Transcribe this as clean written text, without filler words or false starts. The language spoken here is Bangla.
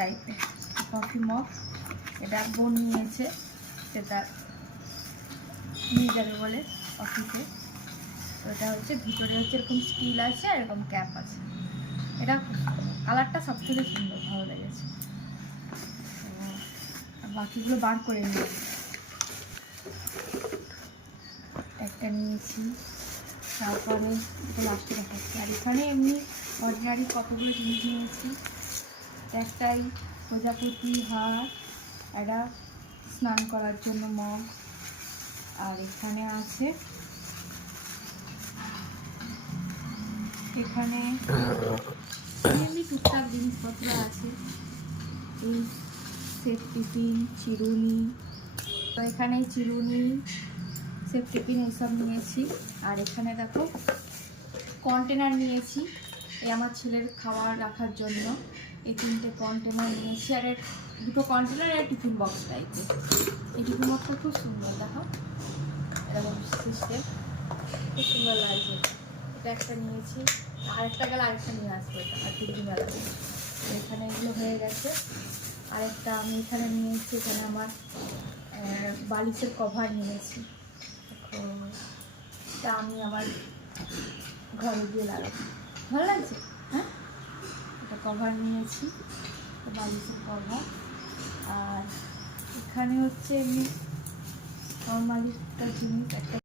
টাইপের কফি মগ। এটা বোন নিয়েছে, সেটা নিয়ে যাবে বলে অফিসে। তো এটা হচ্ছে ভিতরে হচ্ছে এরকম স্টিল আছে, এরকম ক্যাপ আছে। এটা কালারটা সব থেকে সুন্দর, ভালো লেগেছে। বাকিগুলো বার করে নিয়ে একটা নিয়েছি। তারপরে লাস্টে দেখাচ্ছি। আর এখানে এমনি অর্ডিনারি কতগুলো জিনিস নিয়েছি। একটাই প্রজাপতি হার, একটা স্নান করার জন্য মগ, আর এখানে আছে এখানে এমনি টুকটাক জিনিসপত্র আছে। এই সেট টিফিন, চিরুনি, তো এখানে চিরুনি, সেট টিফিন এইসব নিয়েছি। আর এখানে দেখো কন্টেনার নিয়েছি, এই আমার ছেলের খাবার রাখার জন্য। এই 3টে কন্টেনার নিয়েছি, আর দুটো কন্টেনার আর টিফিন বক্স টাইপের। এই টিফিন বক্সটা খুব সুন্দর, দেখো এরকম সিস্টেম, খুব সুন্দর লাগছে। এটা একটা নিয়েছি, আরেকটা গেলে আরেকটা নিয়ে আসবো। এটা আর টিফিন বেলা এখানে এগুলো হয়ে গেছে। আরেকটা আমি এখানে নিয়েছি, এখানে আমার বালিশের কভার নিয়েছি। তা আমি আমার ঘরে গিয়ে লাগাবো, ভালো লাগছে। হ্যাঁ, এটা কভার নিয়েছি, বালিশের কভার। আর এখানে হচ্ছে এমনি নর্মালি একটা জিনিস, একটা